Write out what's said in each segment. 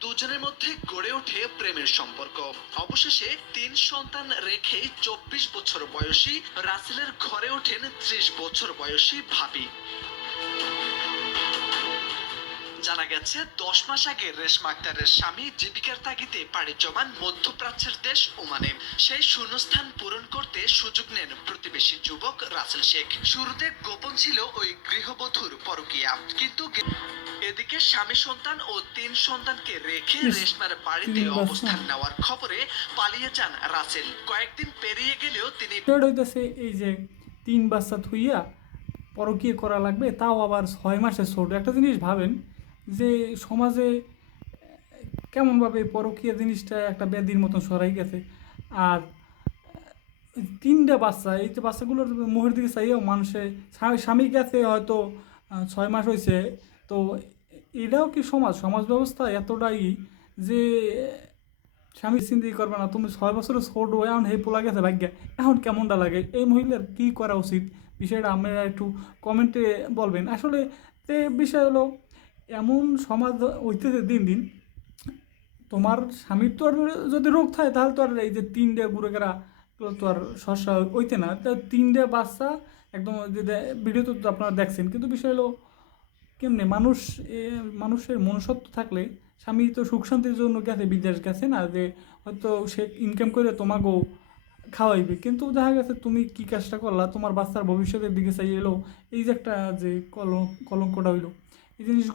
দুজনের মধ্যে গড়ে ওঠে প্রেমের সম্পর্ক। অবশেষে তিন সন্তান রেখে চব্বিশ বছর বয়সী রাসেলের ঘরে ওঠেন ত্রিশ বছর বয়সী ভাবি। জানা গেছে দশ মাস আগে রেশমা আক্তারের স্বামী জীবিকার তাগিদে পাড়ি জমান মধ্যপ্রাচ্যের দেশ ওমানে। সেই শূন্যস্থান পূরণ করতে সুযোগ নেন প্রতিবেশী যুবক রাসেল শেখ। শুরুতে গোপন ছিল ওই গৃহবধূর পরকিয়া কিন্তু এদিকে স্বামী সন্তান ও তিন সন্তানকে রেখে রেশমার বাড়িতে অবস্থান নেওয়ার খবরে পালিয়ে যান রাসেল। কয়েকদিন পেরিয়ে গেলেও তিনি হইতেছে এই যে তিন বাচ্চা থুইয়া পরকীয় করা লাগবে তাও আবার ছয় মাসের ছোট। একটা জিনিস ভাবেন যে সমাজে কেমনভাবে পরকীয়া জিনিসটা একটা ব্যাধির মতন সরাই গেছে। আর তিনটা বাচ্চা, এই যে বাচ্চাগুলোর মুখের দিকে চাইও মানুষে স্বা- স্বামী গেছে হয়তো ছয় মাস হয়েছে তো এটাও কি সমাজ? সমাজ ব্যবস্থা এতটাই যে, স্বামী চিন্তাই করবে না, তুমি ছয় বছরের ছোট, এখন হে পোলা গেছে ভাগ্য, এখন কেমনটা লাগে? এই মহিলার কি করা উচিত? বিষয়টা আপনারা একটু কমেন্টে বলবেন। আসলে তে বিষয় হলো এমন সমাজ হইতেছে দিন দিন, তোমার স্বামীর তো আর যদি রোগ থাকে, তাহলে তো আর এই যে তিনটে গুড়েকেরা তো আর সস্যা হইতে না। তো তিনটে বাচ্চা, একদম যে ভিডিওতে তো আপনারা দেখছেন, কিন্তু বিষয় হলো কেমনে, মানুষ মানুষের মনুষ্যত্ব থাকলে স্বামী তো সুখ শান্তির জন্য গেছে, বিদেশ গেছে না, যে হয়তো সে ইনকাম করে তোমাকেও খাওয়াইবে। কিন্তু দেখা গেছে তুমি কি কাজটা করলা, তোমার বাচ্চার ভবিষ্যতের দিকে চাই এলো, এই যে একটা যে কলঙ্ক, কলঙ্কটা হইল।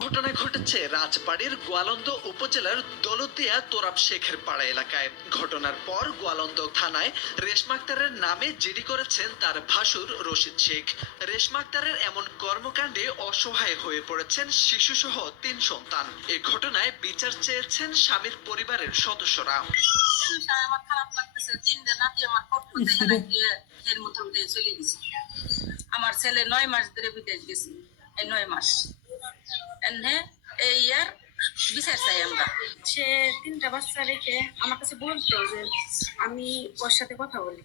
ঘটনা ঘটেছে রাজবাড়ির গোয়ালন্দ উপজেলার দলতিয়া তোরাব শেখের পাড়া এলাকায়। ঘটনার পর গোয়ালন্দ থানায় রেশমা আক্তারের নামে জিডি করেছেন তার ভাসুর রশিদ শেখ। রেশমা আক্তারের এমন কর্মকাণ্ডে অসহায় হয়ে পড়েছেন শিশুসহ তিন সন্তান। এ ঘটনায় বিচার চেয়েছেন স্বামীর পরিবারের সদস্যরা। আমার খারাপ লাগতেছে তিনটে নাতি আমার এর মতো উঠে চলে গেছে আমার ছেলে নয় মাস ধরে বিদেশ গেছে এই নয় মাস। এনে এই ইয়ার বিচার চাই আমরা। সে তিনটা বাচ্চা রেখে আমার কাছে বলতো যে আমি ওর সাথে কথা বলি।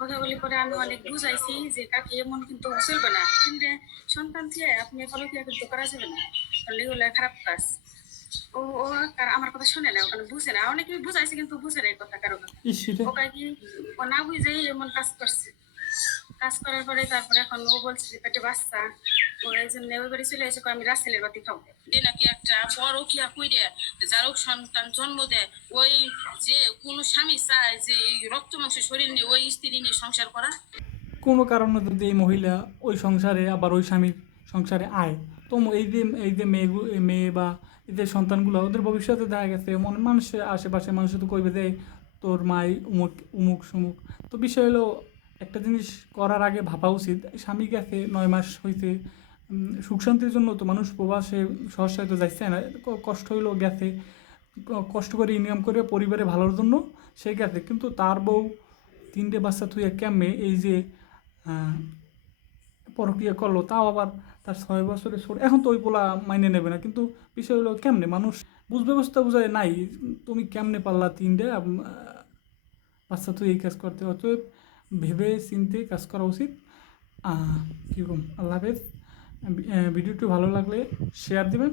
কথা বলি পরে আমি অনেক বুঝাইছি যে কাকি এমন কিন্তু চলবে না। তিনটে সন্তান দিয়ে আপনি পলকিয়া কিন্তু করা যাবে না। তাহলে এগুলো খারাপ কাজ। ও ও আর আমার কথা শুনে না ওখানে বুঝে না। অনেকে বুঝাইছে কিন্তু বুঝে না এই কথা কারও ইস রে, ওকে কি ও না বুঝেই এমন কাজ করছে। কাজ করার পরে তারপরে এখন ও বলছে যে পেটে বাচ্চা। ও এই জন্য ওই বাড়ি চলে এসে আমি রাসেলের বাতি খাব। যে নাকি একটা বড় কিয়া কইরে যার সন্তান জন্ম দেয় ওই যে কোন স্বামী চায় যে এই রক্ত মাংস শরীর নিয়ে ওই স্ত্রী নিয়ে সংসার করা? কোনো কারণে যদি এই মহিলা ওই সংসারে আবার ওই স্বামীর সংসারে আয় তো এই যে এই যে মেয়ে মেয়ে বা এই যে সন্তানগুলো ওদের ভবিষ্যতে দেখা গেছে মনে মানুষের আশেপাশে মানুষ তো কইবে যে তোর মাই উমুক উমুক সুমুক। তো বিষয় হলো একটা জিনিস করার আগে ভাবা উচিত স্বামী গেছে, নয় মাস হইতে সুখ শান্তির জন্য তো মানুষ প্রবাসে সহসায় তো যাচ্ছে না কষ্ট হইল গেছে কষ্ট করে ইনকাম করে পরিবারে ভালোর জন্য সে গেছে, কিন্তু তার বউ তিনটে বাচ্চা তুই কেমনে এই যে পরক্রিয়া করল, তাও আবার তার ছয় বছরের ছোট, এখন তো ওই পোলা মাইনে নেবে না, কিন্তু বিষয় হলো কেমনে, মানুষ বুঝ ব্যবস্থা বুঝায় নাই, তুমি কেমনে পারলা তিনটে বাচ্চা তুই এই কাজ করতে, অতএব ভেবে চিনতে কাজ করা উচিত। কীরকম আল্লাহ হাফেজ। ভিডিওটি ভালো লাগলে শেয়ার দিবেন।